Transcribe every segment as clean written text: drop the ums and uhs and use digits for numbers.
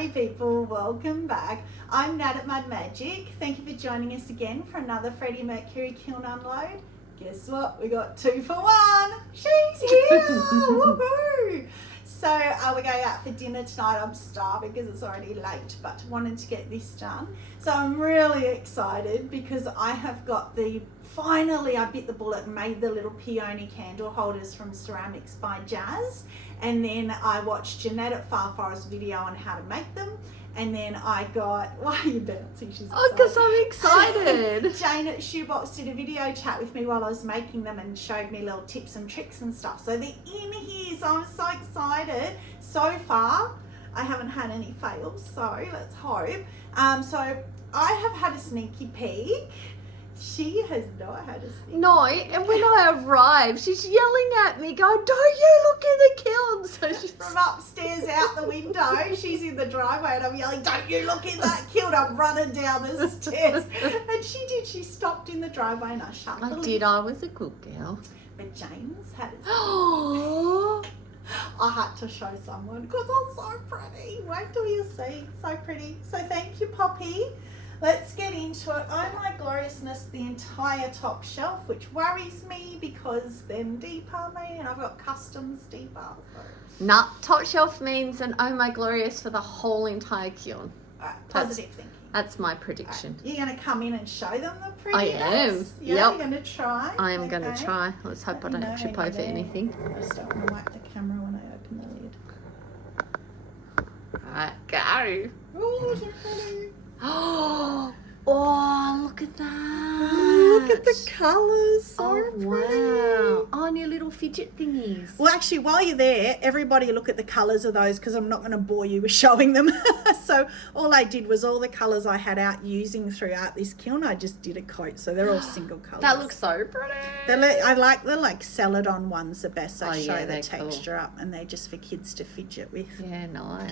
Howdy people, welcome back. I'm Nat at Mud Magic. Thank you for joining us again for another Freddie Mercury kiln unload. Guess what? We got 2 for 1. She's here! Woohoo! So we're going out for dinner tonight. I'm starving because it's already late, but wanted to get this done. So I'm really excited because I have got finally I bit the bullet and made the little Peony candle holders from Ceramics by Jazz. And then I watched Jeanette at Far Forest video on how to make them. And then I got, why are you bouncing? She's excited. Oh, because I'm excited. Jane at Shoebox did a video chat with me while I was making them and showed me little tips and tricks and stuff. So they're in here, so I'm so excited. So far, I haven't had any fails, so let's hope. So I have had a sneaky peek. She has not had a sneaky No, and when I arrived, she's yelling at me, going, "Don't you look in the kiln?" So she's from upstairs out the window. She's in the driveway and I'm yelling, "Don't you look in that kiln." I'm running down the stairs. And she did. She stopped in the driveway and I shut the lid. did. I was a good girl. But Jane's had it. Oh, I had to show someone because I'm so pretty. Wait till you see. So pretty. So thank you, Poppy. Let's get into it. Oh my gloriousness, the entire top shelf, which worries me because them deeper me and I've got customs deeper. So. nah, top shelf means an oh my glorious for the whole entire kiln. Alright, positive thinking. That's my prediction. Right. You're going to come in and show them the I prettiness? am. Yeah, Yep. you're going to try? I am going to try. Let's hope I don't No, trip no, over no. anything. I just don't want to whack the camera when I open the lid. Right, go. Oh, so pretty. Oh, look at that. Look at the colours. So pretty. Wow. Oh, and your little fidget thingies. Well, actually, while you're there, everybody look at the colours of those because I'm not going to bore you with showing them. So all I did was all the colours I had out using throughout this kiln, I just did a coat. So they're all single colours. That looks so pretty. I like the celadon ones the best. They show the they're texture up and they're just for kids to fidget with. Yeah, nice.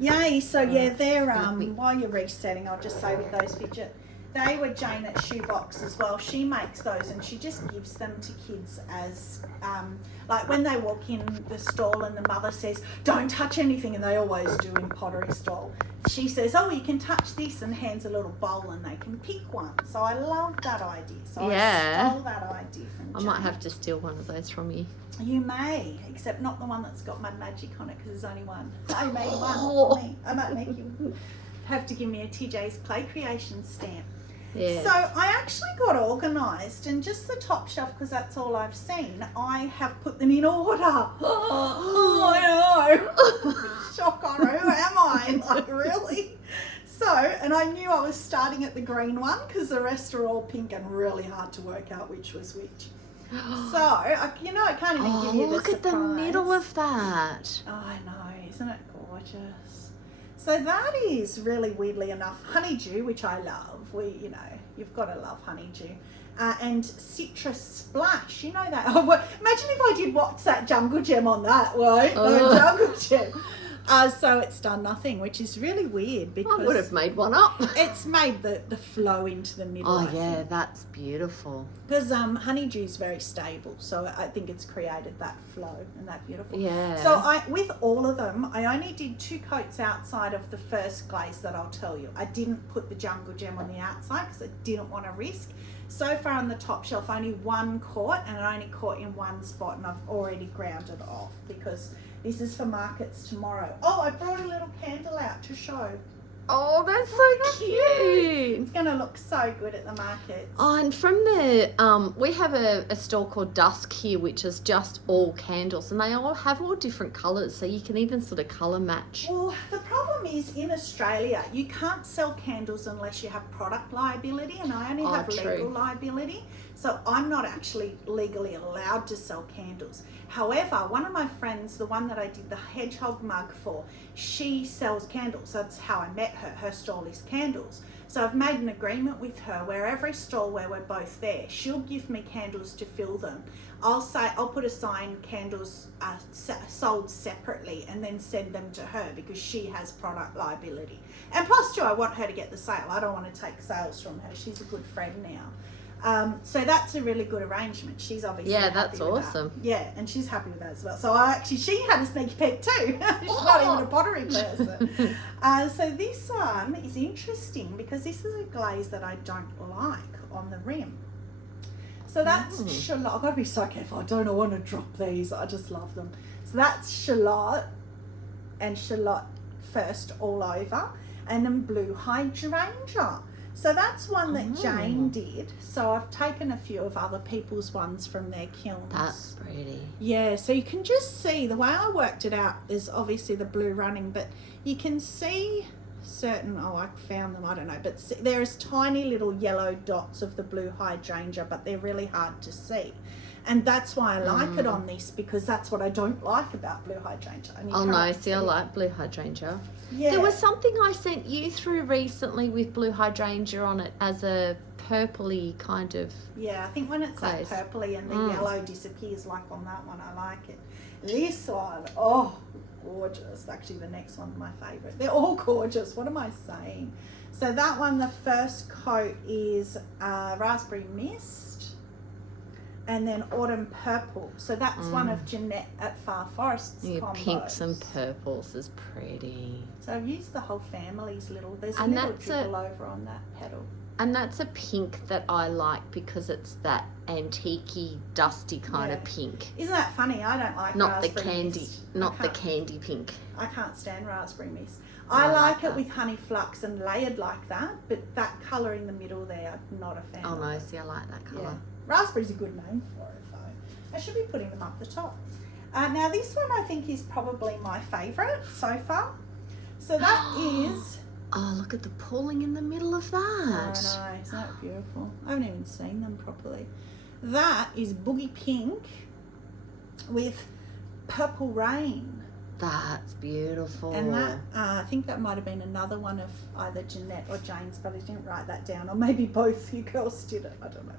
Yay, so yeah, they're, while you're resetting, I'll just say with those fidget, they were Jane at Shoebox as well. She makes those and she just gives them to kids as, like when they walk in the stall and the mother says, "Don't touch anything," and they always do in Pottery stall. She says, "Oh, you can touch this," and hands a little bowl and they can pick one. So I love that idea. So Yeah. I stole that idea from I Jane. might have to steal one of those from you. You may, except not the one that's got Mud Magic on it because there's only one. I made one Oh. for me. I might make you have to give me a TJ's Clay Creation stamp. Yeah. So I actually got organised and just the top shelf, because that's all I've seen, I have put them in order. Oh, I know. Shock on who am I? Like, really? So, and I knew I was starting at the green one because the rest are all pink and really hard to work out which was which. So, I can't even give you the look at the surprise. middle of that. Oh, I know, isn't it gorgeous? So that is really, weirdly enough, honeydew, which I love. You've got to love honeydew. And citrus splash, you know that. Oh, well, imagine if I did what's that jungle gem on that, right? No jungle gem. So it's done nothing, which is really weird because I would have made one up. it's made the flow into the middle. Oh, I yeah, think. that's beautiful. Because honeydew is very stable, so I think it's created that flow and that beautiful. Yeah. So with all of them, I only did 2 coats outside of the first glaze that I'll tell you. I didn't put the jungle gem on the outside because I didn't want to risk. So far on the top shelf, only 1 caught, and it only caught in 1 spot, and I've already ground it off because this is for markets tomorrow. Oh, I brought a little candle out to show. Oh, that's so cute. It's going to look so good at the markets. Oh, and from the, we have a store called Dusk here, which is just all candles, and they all have all different colours, so you can even sort of colour match. Well, the problem is in Australia, you can't sell candles unless you have product liability, and I only have legal liability. So I'm not actually legally allowed to sell candles. However, one of my friends, the one that I did the hedgehog mug for, she sells candles. That's how I met her. Her stall is candles. So I've made an agreement with her where every stall where we're both there, she'll give me candles to fill them. I'll put a sign, candles are sold separately, and then send them to her because she has product liability. And plus too, I want her to get the sale. I don't want to take sales from her. She's a good friend now. So that's a really good arrangement. She's obviously that's happy with awesome. that. Yeah, and she's happy with that as well. So she had a sneaky peek too. She's not even a pottery person. So this one is interesting because this is a glaze that I don't like on the rim. So that's shallot. I've got to be so careful. I don't want to drop these. I just love them. So that's shallot and shallot first all over, and then blue hydrangea. So that's one that Jane did. So I've taken a few of other people's ones from their kilns. That's pretty. Yeah, so you can just see the way I worked it out. There's obviously the blue running, but you can see certain, I found them, I don't know, but there's tiny little yellow dots of the blue hydrangea, but they're really hard to see. And that's why I like it on this, because that's what I don't like about blue hydrangea. Oh no, see, I like blue hydrangea. Yeah. There was something I sent you through recently with blue hydrangea on it as a purpley kind of. Yeah, I think when it's glaze. like purpley and the yellow disappears, like on that one, I like it. This one, oh, gorgeous. Actually, the next one's my favourite. They're all gorgeous. What am I saying? So that one, the first coat is raspberry mist. And then autumn purple. So that's one of Jeanette at Far Forest's combos. Pinks and purples is pretty. So I've used the whole family's little. There's a And little that's dribble over on that petal. And that's a pink that I like because it's that antique-y, dusty kind of pink. Isn't that funny? I don't like Not the raspberry candy, mist. not the candy pink. I can't stand raspberry mist. I like it with honey flux and layered like that, but that colour in the middle there, I'm not a fan Oh of no, it. see, I like that colour. Yeah. Raspberry's a good name for it though. I should be putting them up the top. Now this one I think is probably my favourite so far. So that is... Oh, look at the pooling in the middle of that. I know, isn't that beautiful? I haven't even seen them properly. That is Boogie Pink with Purple Rain. That's beautiful. And that, I think that might have been another one of either Jeanette or Jane's, but I didn't write that down. Or maybe both you girls did it. I don't know.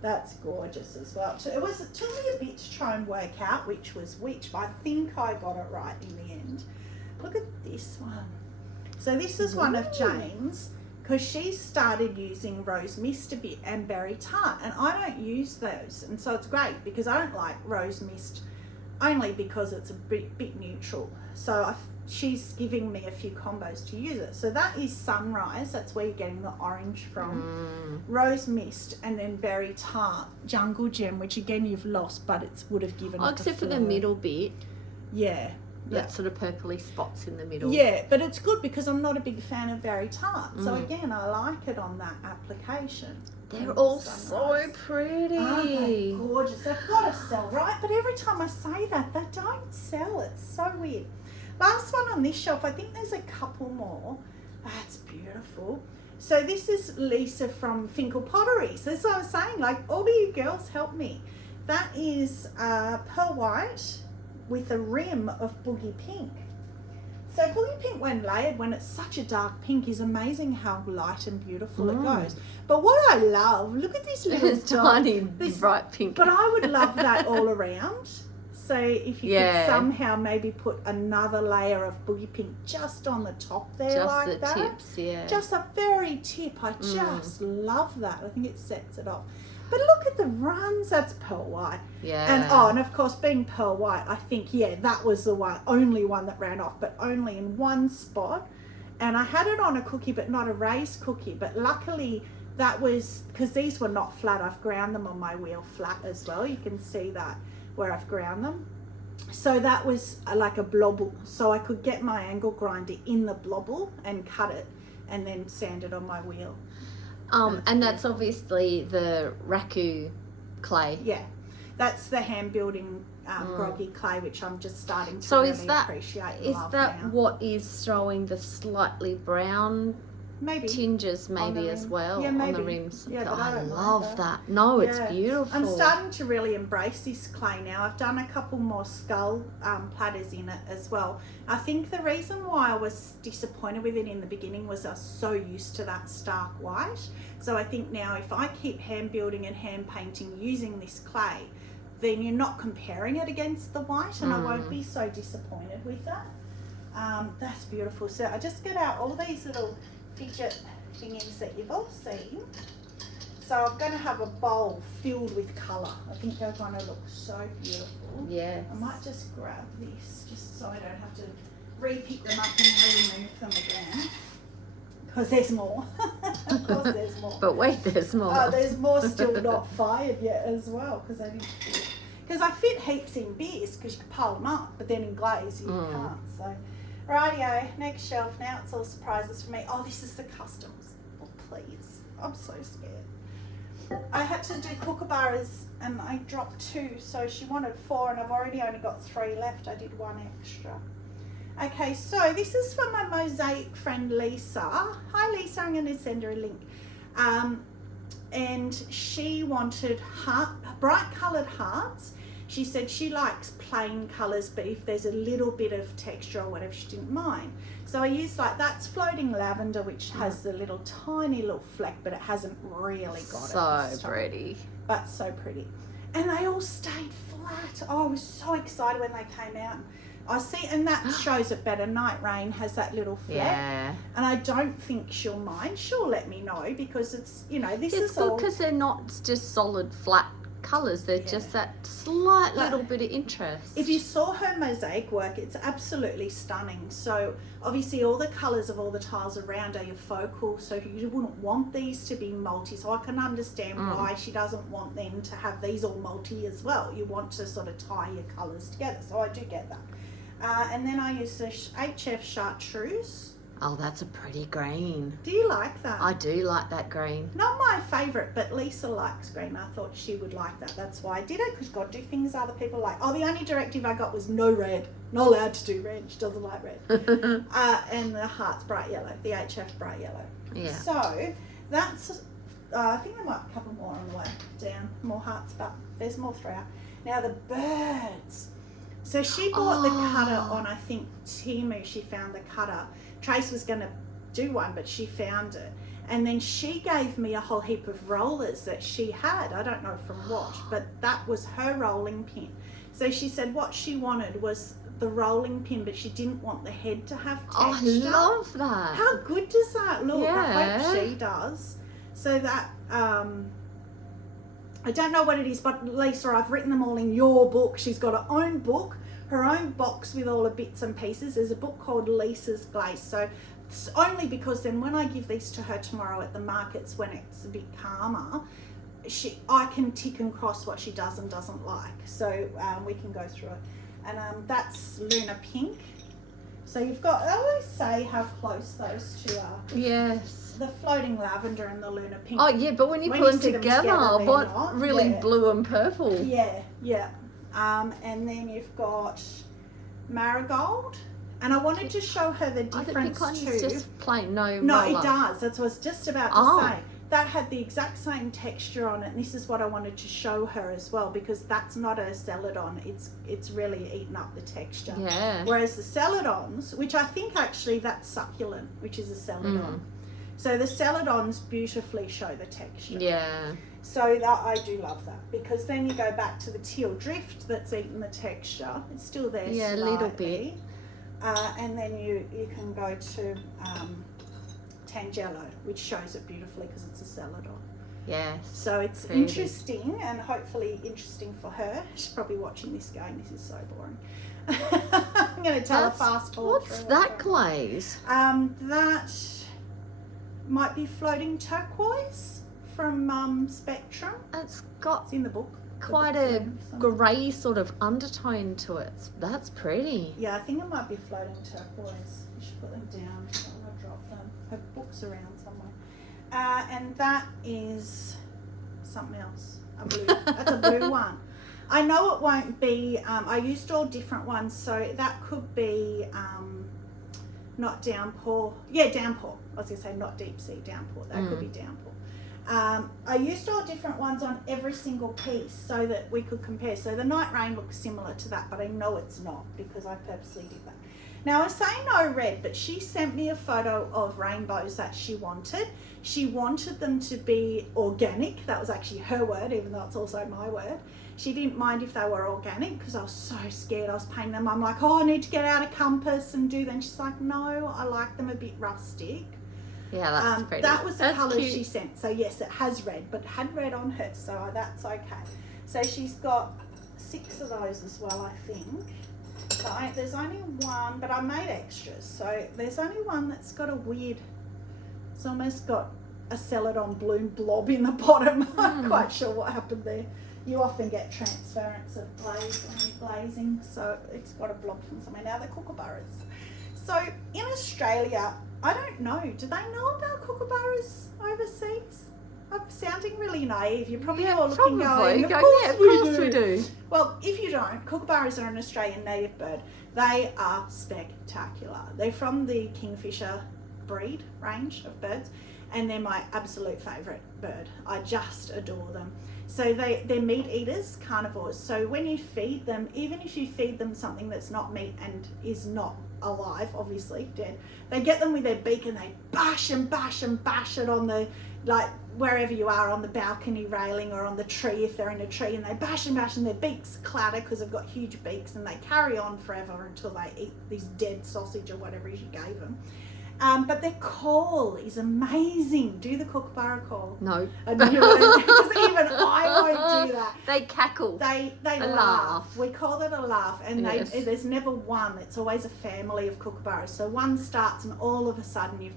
That's gorgeous as well. It took me a bit to try and work out which was which, but I think I got it right in the end. Look at this one. So this is one of Jane's, because she started using rose mist a bit and berry tart, and I don't use those, and so it's great because I don't like rose mist only because it's a bit neutral. So she's giving me a few combos to use it. So that is Sunrise, that's where you're getting the orange from. Rose mist, and then berry tart, jungle gem, which again you've lost, but it would have given it except for the middle bit. Yeah. That sort of purpley spots in the middle. Yeah, but it's good because I'm not a big fan of berry tart. So again, I like it on that application. They're all so pretty. Aren't they gorgeous? They've got to sell, right? But every time I say that, they don't sell. It's so weird. Last one on this shelf, I think there's a couple more. That's beautiful. So this is Lisa from Finkel Pottery. So this is what I was saying, like, all you girls help me. That is pearl white with a rim of boogie pink. So boogie pink when layered, when it's such a dark pink, is amazing how light and beautiful it goes. But what I love, look at this little It's tiny, bright pink. But I would love that all around. So if you could somehow maybe put another layer of boogie pink just on the top there, just like the that. tips, yeah. Just a very tip. I just love that. I think it sets it off. But look at the runs. That's pearl white. Yeah. And of course, being pearl white, I think, that was the only one that ran off, but only in one spot. And I had it on a cookie, but not a raised cookie. But luckily, that was, because these were not flat, I've ground them on my wheel flat as well. You can see that where I've ground them. So that was like a blobble. So I could get my angle grinder in the blobble and cut it and then sand it on my wheel. And that's obviously the raku clay. Yeah, that's the hand building groggy clay, which I'm just starting to really appreciate. Is that now. What is throwing the slightly brown tinges maybe as well on the rims? Yeah, but I love that. No, it's beautiful. I'm starting to really embrace this clay now. I've done a couple more skull platters in it as well. I think the reason why I was disappointed with it in the beginning was I was so used to that stark white. So I think now if I keep hand building and hand painting using this clay, then you're not comparing it against the white, and I won't be so disappointed with that. That's beautiful. So I just get out all these little fidget thingies that you've all seen. So I'm going to have a bowl filled with colour. I think they're going to look so beautiful. Yes. I might just grab this just so I don't have to re-pick them up and remove them again. Because there's more. Of course there's more. But wait, there's more. Oh, there's more still not fired yet as well because I didn't fit. Because I fit heaps in beers because you can pile them up, but then in glaze you can't. So, rightio, next shelf. Now it's all surprises for me. Oh, this is the customs. Oh, please. I'm so scared. I had to do kookaburras and I dropped 2, so she wanted 4 and I've already only got 3 left. I did 1 extra. Okay, so this is from my mosaic friend Lisa. Hi Lisa, I'm going to send her a link. And she wanted bright coloured hearts. She said she likes plain colours, but if there's a little bit of texture or whatever, she didn't mind. So I used that's floating lavender, which has the little tiny little fleck, but it hasn't really got it. So pretty. But so pretty. And they all stayed flat. Oh, I was so excited when they came out. I see, and that shows it better. Night Rain has that little fleck. Yeah. And I don't think she'll mind. She'll let me know because it's, this it's is good all... because they're not just solid flat colours. They're just that slight little bit of interest. If you saw her mosaic work, it's absolutely stunning. So obviously all the colours of all the tiles around are your focal, so you wouldn't want these to be multi. So I can understand why she doesn't want them to have these all multi as well. You want to sort of tie your colours together. So I do get that. And then I use the HF Chartreuse. Oh, that's a pretty green. Do you like that? I do like that green. Not my favourite, but Lisa likes green. I thought she would like that. That's why I did it, because you've got to do things other people like. Oh, the only directive I got was no red. Not allowed to do red. She doesn't like red. And the heart's bright yellow. The HF bright yellow. Yeah. So that's, I think there might be a couple more on the way down. More hearts, but there's more throughout. Now the birds. So she bought the cutter on, I think, Temu. She found the cutter. Trace was going to do one, but she found it. And then she gave me a whole heap of rollers that she had. I don't know from what, but that was her rolling pin. So she said what she wanted was the rolling pin, but she didn't want the head to have texture. Oh, I love that. How good does that look? Yeah. I hope she does. So that... I don't know what it is, but Lisa, I've written them all in your book. She's got her own book, her own box with all the bits and pieces. There's a book called Lisa's Glaze. So it's only because then when I give these to her tomorrow at the markets, when it's a bit calmer, I can tick and cross what she does and doesn't like. So we can go through it. And that's Luna Pink. So you've got, I always say how close those two are. Yes. The floating lavender and the Luna Pink. Oh yeah, but when you put them together, what not. really blue and purple. Yeah, yeah. And then you've got Marigold. And I wanted to show her the difference the pink too. one is just plain, no No, roller. it does. That's what I was just about to say. That had the exact same texture on it, and this is what I wanted to show her as well, because that's not a celadon. It's really eaten up the texture. Yeah. Whereas the celadons, which I think actually that's succulent, which is a celadon. So the celadons beautifully show the texture. Yeah. So that I do love that, because then you go back to the teal drift that's eaten the texture. It's still there. Yeah, a little bit. And then you can go to Tangelo, which shows it beautifully because it's a celadon. Yes. So it's Very interesting, and hopefully interesting for her. She's probably watching this going, this is so boring. I'm going to tell her fast forward. What's that glaze? That might be floating turquoise from Spectrum. It's got It's in the book. quite a grey sort of undertone to it. That's pretty. Yeah, I think it might be floating turquoise. You should put them down. I don't want to drop them. Her book's around somewhere. And that is something else. A blue. That's a blue one. I know it won't be. I used all different ones, so that could be not downpour. Yeah, downpour. I was going to say not deep sea, downpour. That could be downpour. I used all different ones on every single piece so that we could compare. So the Night Rain looks similar to that, but I know it's not because I purposely did that. Now I say no red, but she sent me a photo of rainbows that she wanted. She wanted them to be organic. That was actually her word, even though it's also my word. She didn't mind if they were organic because I was so scared I was painting them. I'm like, oh, I need to get out a compass and do them. She's like, no, I like them a bit rustic. Yeah, that's pretty. That was the That's colour cute. she sent. So yes, it has red, but it had red on her, so that's okay. So she's got 6 of those as well, I think. But there's only one, but I made extras. So there's only one that's got a weird, it's almost got a celadon bloom blob in the bottom. I'm not quite sure what happened there. You often get transference of glaze when you're glazing, so it's got a blob from somewhere. Now the kookaburras. So in Australia, I don't know, do they know about kookaburras overseas? I'm sounding really naive. You're probably all looking going, of course we do. Well, if you don't, kookaburras are an Australian native bird. They are spectacular. They're from the kingfisher breed range of birds, and they're my absolute favourite bird. I just adore them. So they're meat eaters, carnivores. So when you feed them, even if you feed them something that's not meat and is not alive, obviously dead, they get them with their beak and they bash and bash and bash it on the, like wherever you are, on the balcony railing or on the tree if they're in a tree, and they bash and bash and their beaks clatter because they've got huge beaks, and they carry on forever until they eat this dead sausage or whatever it is you gave them. But their call is amazing. Do the kookaburra call. No. Because even I won't do that. They cackle. They laugh. We call it a laugh, and Yes. there's never one. It's always a family of kookaburras. So one starts, and all of a sudden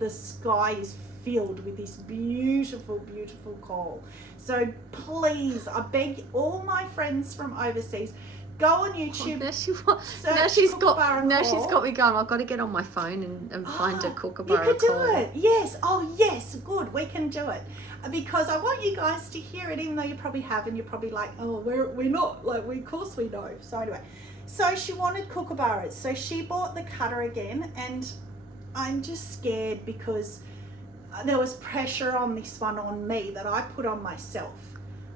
the sky is filled with this beautiful, beautiful call. So please, I beg all my friends from overseas, go on YouTube. Now she's got me going. I've got to get on my phone and find a kookaburra call. You could do it. Yes. Oh, yes. Good. We can do it. Because I want you guys to hear it, even though you probably have, and you're probably like, oh, we're not. Like, of course we know. So anyway, so she wanted kookaburras. So she bought the cutter again, and I'm just scared because there was pressure on this one on me that I put on myself,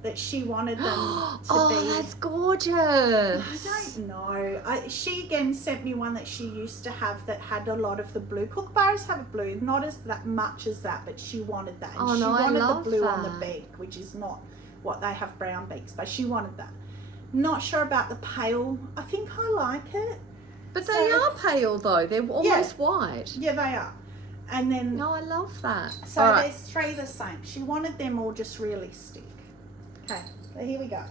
that she wanted them to be. Oh, that's gorgeous. I don't know. She again sent me one that she used to have that had a lot of the blue. Kookaburras have a blue, not as that much as that, but she wanted that. And she wanted the blue on the beak, which is not what they have, brown beaks, but she wanted that. Not sure about the pale. I think I like it. But they are pale though. They're almost white. Yeah, they are. And then no, I love that. So there's 3 the same. She wanted them all just realistic. Okay, so here we go.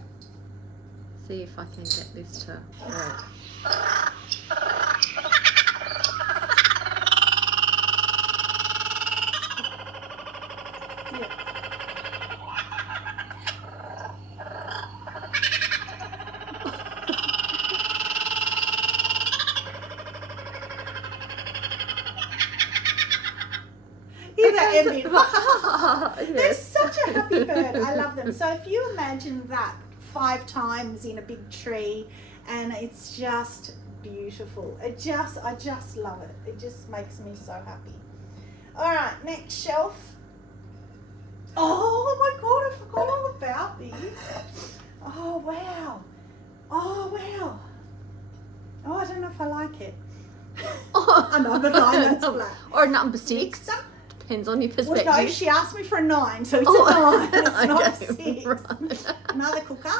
See if I can get this to work. They're such a happy bird. I love them. So if you imagine that 5 times in a big tree, and it's just beautiful. I just love it. It just makes me so happy. All right, next shelf. Oh my God, I forgot all about this. Oh wow. Oh wow. Oh, I don't know if I like it. Another 9 that's black. Or number 6. Depends on your perspective. Well, no, she asked me for a 9, so it's a 9. It's not a 6. Right. Another cooker.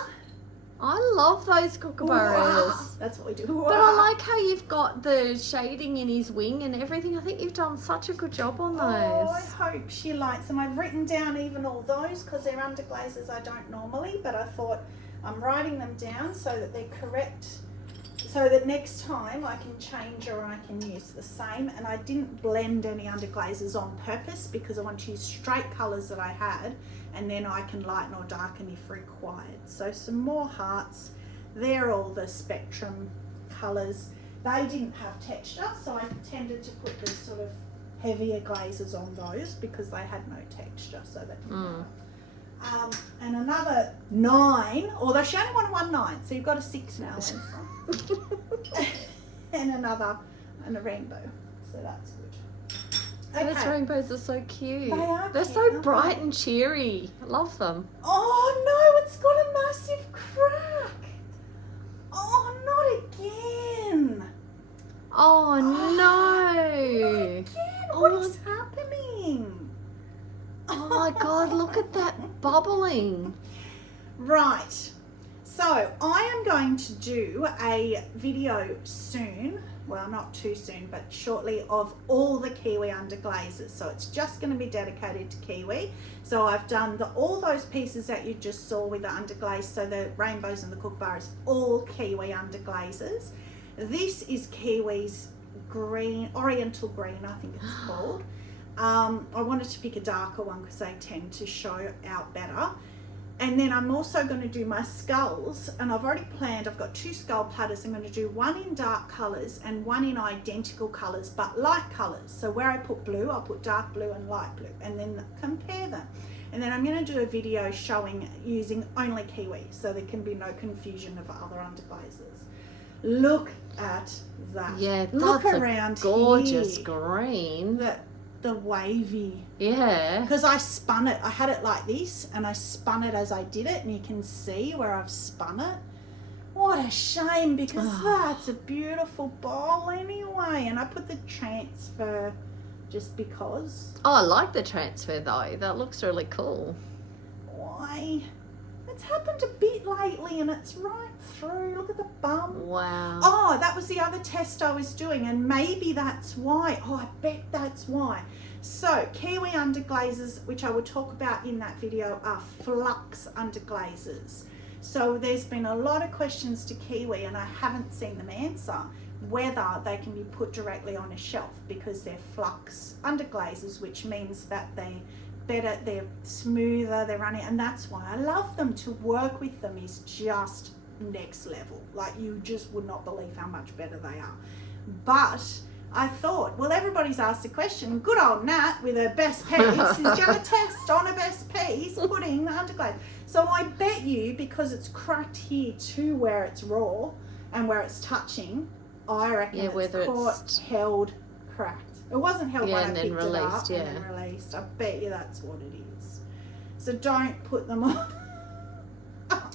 I love those kookaburras. That's what we do. But I like how you've got the shading in his wing and everything. I think you've done such a good job on those. Oh, I hope she likes them. I've written down even all those because they're underglazes I don't normally, but I thought I'm writing them down so that they're correct, so that next time I can change or I can use the same. And I didn't blend any underglazes on purpose because I want to use straight colours that I had, and then I can lighten or darken if required. So some more hearts. They're all the spectrum colours. They didn't have texture, so I tended to put the sort of heavier glazes on those because they had no texture, so that didn't matter. And another 9, although she only wanted 1 9, so you've got a 6 now. And a rainbow, so that's good. Okay. Those rainbows are so cute. They are They're cute, so aren't bright they? and cheery. I love them. Oh no, it's got a massive crack. Oh, not again. Oh no. Not again. What is happening? Oh my God, look at that bubbling. Right. So So I am going to do a video soon, well not too soon, but shortly, of all the Kiwi underglazes. So it's just going to be dedicated to Kiwi. So I've done all those pieces that you just saw with the underglaze, so the rainbows and the kookaburras, all Kiwi underglazes. This is Kiwi's green, oriental green I think it's called. I wanted to pick a darker one because they tend to show out better. And then I'm also going to do my skulls, and I've already planned, I've got 2 skull platters. I'm going to do one in dark colours and one in identical colours but light colours. So where I put blue, I'll put dark blue and light blue and then compare them. And then I'm going to do a video showing using only Kiwi so there can be no confusion of other underglazes. Look at that. Yeah, look that's around a gorgeous here. green. The wavy. Yeah. Because I spun it. I had it like this and I spun it as I did it, and you can see where I've spun it. What a shame, because that's a beautiful bowl anyway. And I put the transfer just because. Oh, I like the transfer though. That looks really cool. Why? It's happened a bit lately and it's right through. Look at the bum. Wow. Oh, that was the other test I was doing, and maybe that's why. Oh, I bet that's why. So Kiwi underglazes, which I will talk about in that video, are flux underglazes. So there's been a lot of questions to Kiwi, and I haven't seen them answer whether they can be put directly on a shelf, because they're flux underglazes, which means that they better, they're smoother, they're running, and that's why I love them. To work with them is just next level. Like, you just would not believe how much better they are. But I thought, well, everybody's asked the question, good old Nat with her best piece is going to test on a best piece putting the underglaze. So I bet you, because it's cracked here to where it's raw and where it's touching, I reckon it's caught, held, cracked. It wasn't held when I picked it up and then released. I bet you that's what it is. So don't put them on.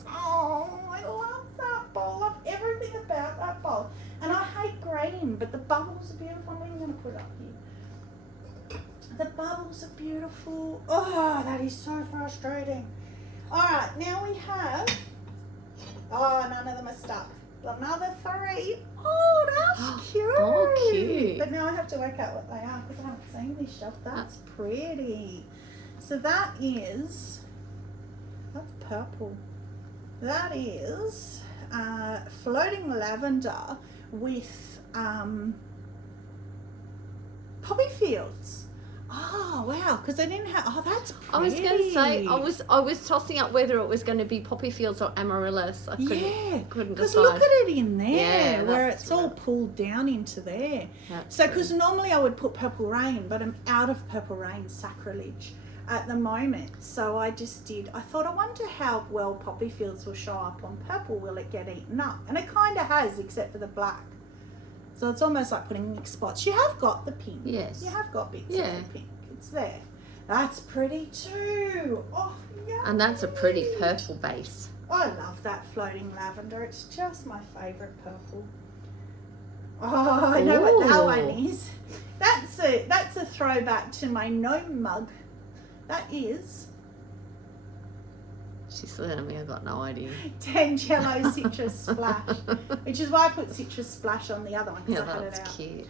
Oh, I love that bowl. I love everything about that bowl. And I hate green, but the bubbles are beautiful. I'm even going to put it up here. The bubbles are beautiful. Oh, that is so frustrating. All right, now we have, oh, none of them are stuck. Another 3. Oh, that's cute. Oh, cute. But now I have to work out what they are because I haven't seen this shelf. That's pretty. So that is, that's purple. That is floating lavender with poppy fields. Oh wow! Because I didn't have. Oh, that's pretty. I was going to say I was tossing up whether it was going to be poppy fields or amaryllis. I couldn't decide. Because look at it in there, yeah, where it's all pulled down into there. That's so because normally I would put purple rain, but I'm out of purple rain, sacrilege, at the moment. So I just did. I thought, I wonder how well poppy fields will show up on purple. Will it get eaten up? And it kind of has, except for the black. So it's almost like putting mixed spots. You have got the pink. Yes. You have got bits of the pink. It's there. That's pretty too. Oh, yeah. And that's a pretty purple base. I love that floating lavender. It's just my favourite purple. Oh, I know what that one is. That's a throwback to my gnome mug. That is. She's looking at me, I've got no idea. Tangelo Citrus Splash, which is why I put Citrus Splash on the other one, because I had it out. That's cute.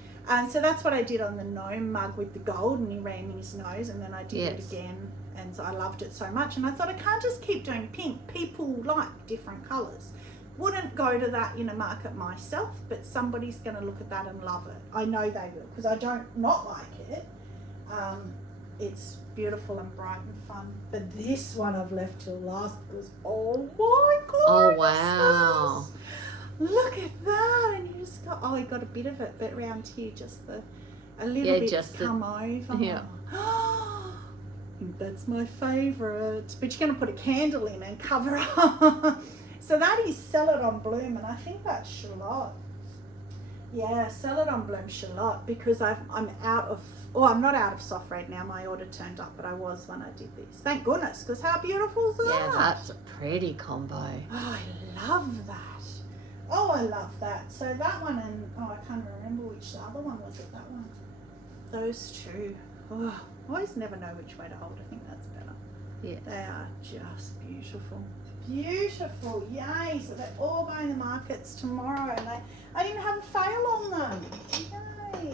So that's what I did on the gnome mug with the gold, and he ran in his nose, and then I did it again, and so I loved it so much. And I thought, I can't just keep doing pink. People like different colours. Wouldn't go to that in a market myself, but somebody's going to look at that and love it. I know they will, because I don't not like it. It's beautiful and bright and fun. But this one I've left till last because, oh my God. Oh, wow. Look at that. And you just got, oh, you got a bit of it, but around here, just a little bit come over. Yeah. That's my favourite. But you're going to put a candle in and cover up. So that is Celadon Bloom, and I think that's Shallot. Yeah, Celadon Bloom Shallot, because I'm out of, I'm not out of soft red now. My order turned up, but I was when I did this. Thank goodness, because how beautiful is that? Yeah, that's a pretty combo. Oh, I love that. Oh, I love that. So that one and, I can't remember which the other one was. It that one? Those two. Oh, I always never know which way to hold. I think that's better. Yes. They are just beautiful. Beautiful, yay. So they're all going to markets tomorrow and I didn't have a fail on them. Yay.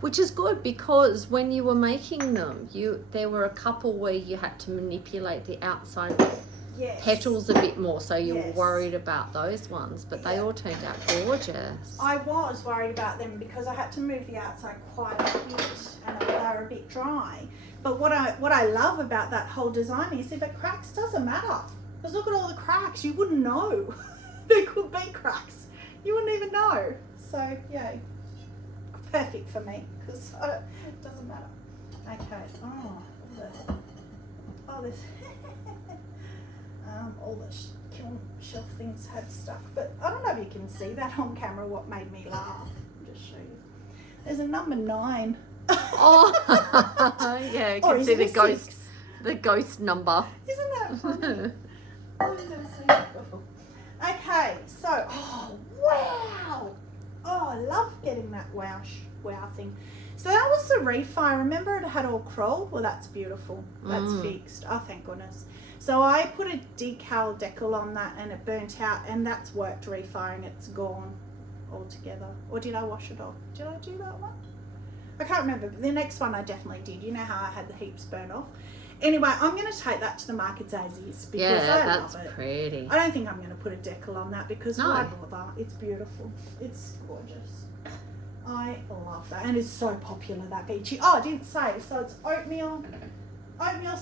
Which is good because when you were making them, there were a couple where you had to manipulate the outside Yes. petals a bit more, so you were Yes. worried about those ones, but they all turned out gorgeous. I was worried about them because I had to move the outside quite a bit and they were a bit dry. But what I love about that whole design is if it cracks, doesn't matter. Because look at all the cracks, you wouldn't know. There could be cracks. You wouldn't even know. So, yay. Perfect for me because it doesn't matter. Okay. This all the kiln shelf things had stuck, but I don't know if you can see that on camera. What made me laugh? I'll just show you. There's a number 9. Oh, yeah, you Or can is see it a 6? the ghost number. Isn't that funny? I've never seen that before. Okay, so wow! Oh, I love getting that wow thing. So that was the Refire. Remember it had all crawled? Well, that's beautiful. That's fixed. Oh, thank goodness. So I put a decal decal on that and it burnt out, and that's worked Refiring. It's gone altogether. Or did I wash it off? Did I do that one? I can't remember, but the next one I definitely did. You know how I had the heaps burn off? Anyway, I'm going to take that to the markets as is because I that's love it. pretty. I don't think I'm going to put a decal on that because No. why bother? It's beautiful. It's gorgeous. I love that. And it's so popular, that beachy. Oh, I didn't say. So it's oatmeal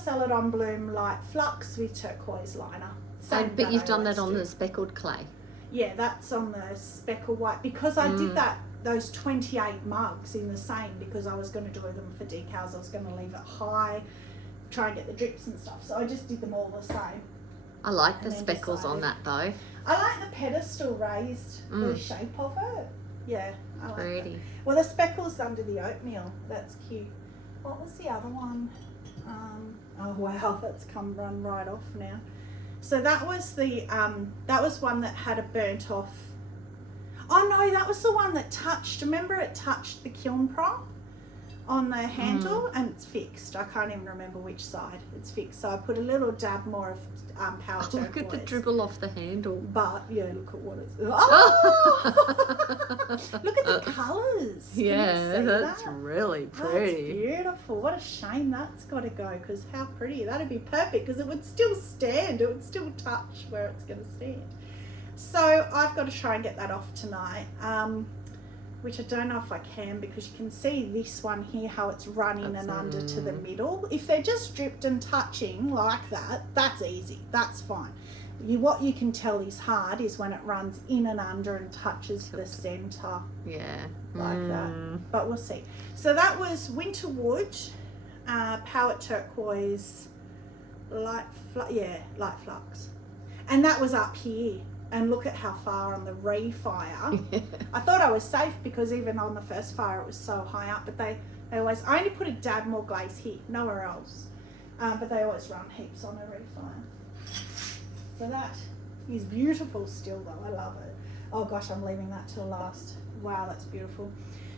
celadon bloom light flux with turquoise liner. But you've done that on the speckled clay. Yeah, that's on the speckled white because I did those 28 mugs in the same because I was going to do them for decals. I was going to leave it high, try and get the drips and stuff. So I just did them all the same. I like the speckles on that though. I like the pedestal raised, the shape of it. Yeah, I like Pretty. that. Well, the speckles under the oatmeal. That's cute. What was the other one? Oh wow, that's come run right off now. So that was the that was one that had a burnt off. Oh no, that was the one that touched. Remember, it touched the kiln prop on the handle, and it's fixed. I can't even remember which side. It's fixed. So I put a little dab more of powder turquoise. Look at the dribble off the handle. But yeah, look at what it's. Oh! Look at the colours. Yeah, that's really pretty. That's beautiful. What a shame that's got to go because how pretty. That'd be perfect because it would still stand. It would still touch where it's going to stand. So I've got to try and get that off tonight, which I don't know if I can because you can see this one here, how it's running and under to the middle. If they're just dripped and touching like that, that's easy. That's fine. What you can tell is hard is when it runs in and under and touches the centre. Yeah. Like that. But we'll see. So that was Winter Wood, Powered Turquoise, light flux. And that was up here. And look at how far on the Refire. I thought I was safe because even on the first fire it was so high up, but they always, I only put a dab more glaze here, nowhere else. But they always run heaps on a Refire. So that is beautiful still though, I love it. Oh gosh, I'm leaving that till last. Wow, that's beautiful.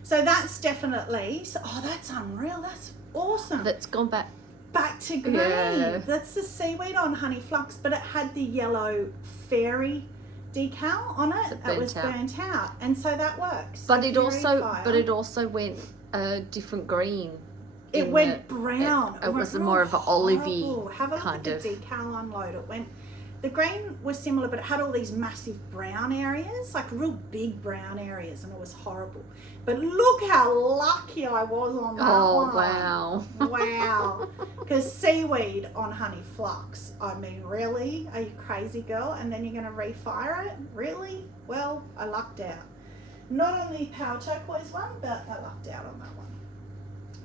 So that's definitely, that's unreal, that's awesome. That's gone back to green. Yeah. That's the seaweed on Honey Flux, but it had the yellow fairy decal on it. It was burnt out, and so that works. But so it also went a different green. It went brown. It was more of an olivey Have a look kind at of the decal unload. It went. The green was similar, but it had all these massive brown areas, like real big brown areas, and it was horrible. But look how lucky I was on that one. Oh, wow. Wow. Because seaweed on Honey Flux, I mean, really? Are you crazy, girl? And then you're going to refire it? Really? Well, I lucked out. Not on the Power Turquoise one, but I lucked out on that one.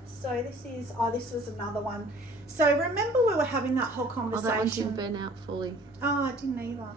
So this was another one. So remember we were having that whole conversation. Oh, that one didn't burn out fully. Oh, I didn't either.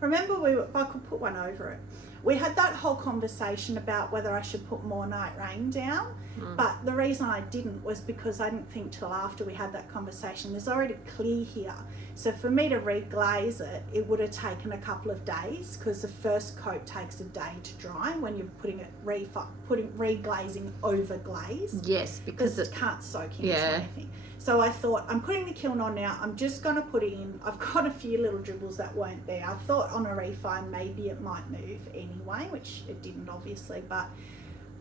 Remember I could put one over it. We had that whole conversation about whether I should put more night rain down, but the reason I didn't was because I didn't think till after we had that conversation. There's already clear here. So for me to reglaze it, it would have taken a couple of days because the first coat takes a day to dry when you're putting it reglazing over glaze. Yes, because it can't soak into anything. So I thought, I'm putting the kiln on now. I'm just going to put it in. I've got a few little dribbles that weren't there. I thought on a refire maybe it might move anyway, which it didn't obviously, but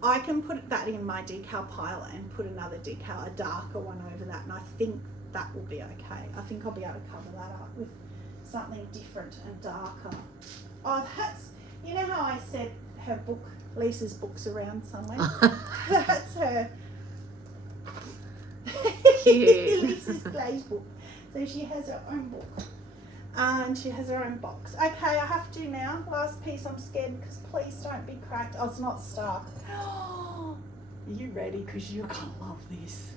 I can put that in my decal pile and put another decal, a darker one over that, and I think that will be okay. I think I'll be able to cover that up with something different and darker. Oh, that's, you know how I said her book, Lisa's book's around somewhere? That's her. Cute. Lisa's Glaze book. So she has her own book. And she has her own box. Okay, I have to now. Last piece, I'm scared because please don't be cracked. Oh, it's not stuck. Are you ready? Because you're going to love this.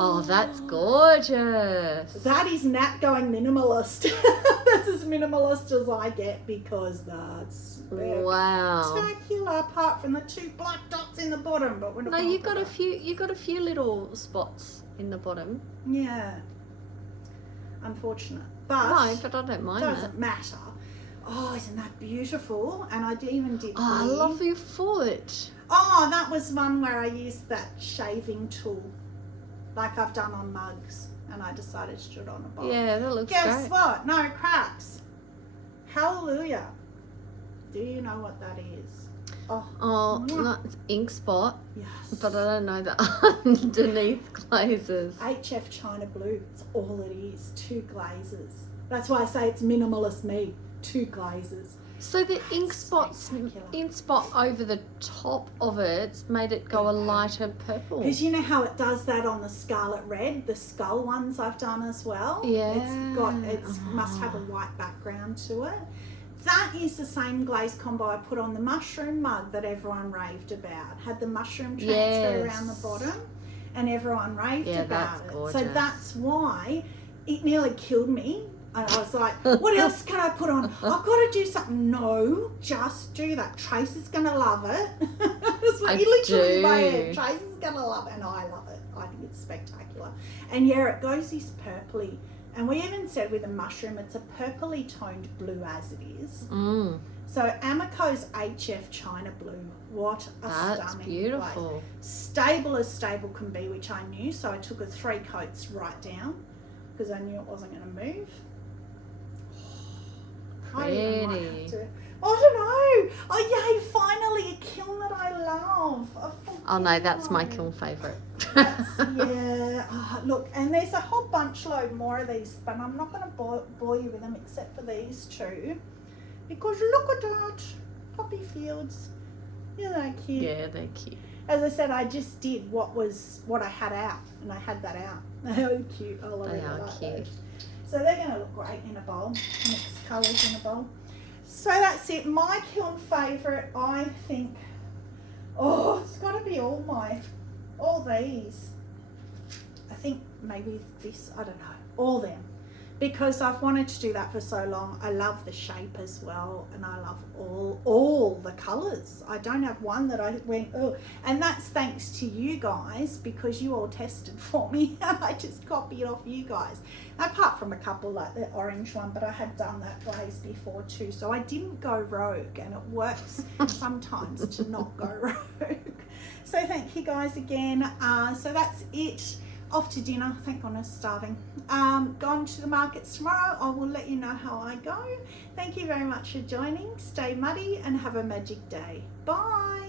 Oh, that's gorgeous. That is Nat going minimalist. That's as minimalist as I get because that's Wow. spectacular. Apart from the 2 black dots in the bottom, but we're not. No, gonna you put got a that. few. You got a few little spots in the bottom. Yeah. Unfortunate, but No, but I don't mind that. doesn't matter. Oh, isn't that beautiful? And I even did. Oh, I here. love your foot. Oh, that was one where I used that shaving tool, like I've done on mugs, and I decided to do it on a bowl. Yeah, that looks Guess great. what? No cracks. Hallelujah. Do you know what that is? Oh, Oh, mwah. that's ink spot, Yes. but I don't know the underneath glazes. HF China Blue. It's all it is. 2 glazes. That's why I say it's minimalist me. 2 glazes. So the ink spots, spectacular. ink spot over the top of it made it go a lighter purple. Because you know how it does that on the scarlet red, the skull ones I've done as well. Yeah. It's must have a white background to it. That is the same glaze combo I put on the mushroom mug that everyone raved about. Had the mushroom transfer around the Yes. bottom, and everyone raved Yeah, about that's it. gorgeous. So that's why it nearly killed me. And I was like, what else can I put on? I've got to do something. No, just do that. Tracy's going to love it. That's what I you literally do. made. Tracy's going to love it. And I love it. I think it's spectacular. And yeah, it goes this purpley. And we even said with a mushroom, it's a purpley toned blue as it is. Mm, So Amaco's HF China Blue. What a that's stunning beautiful. glaze. Stable as stable can be, which I knew. So I took a 3 coats right down because I knew it wasn't going to move. I even might have Pretty. to. I don't know. Oh yay! Finally, a kiln that I love. Oh no, that's my kiln favourite. Yeah. Oh, look, and there's a whole bunch load more of these, but I'm not going to bore you with them except for these 2, because look at that, poppy fields. Isn't that cute? Yeah, they're cute. As I said, I just did what I had out, and I had that out. They're cute. I love They it. I are like cute. those. So they're going to look great in a bowl. Mix colours in a bowl. So that's it. My kiln favourite, I think. Oh, it's got to be all these. I think maybe this. I don't know. All them. Because I've wanted to do that for so long. I love the shape as well, and I love all the colours. I don't have one that I went, oh, and that's thanks to you guys, because you all tested for me and I just copied off you guys. Apart from a couple like the orange one, but I had done that glaze before too, so I didn't go rogue, and it works sometimes to not go rogue. So thank you guys again. So that's it. Off to dinner, thank goodness, starving. Gone to the markets tomorrow. I will let you know how I go. Thank you very much for joining. Stay muddy and have a magic day. Bye.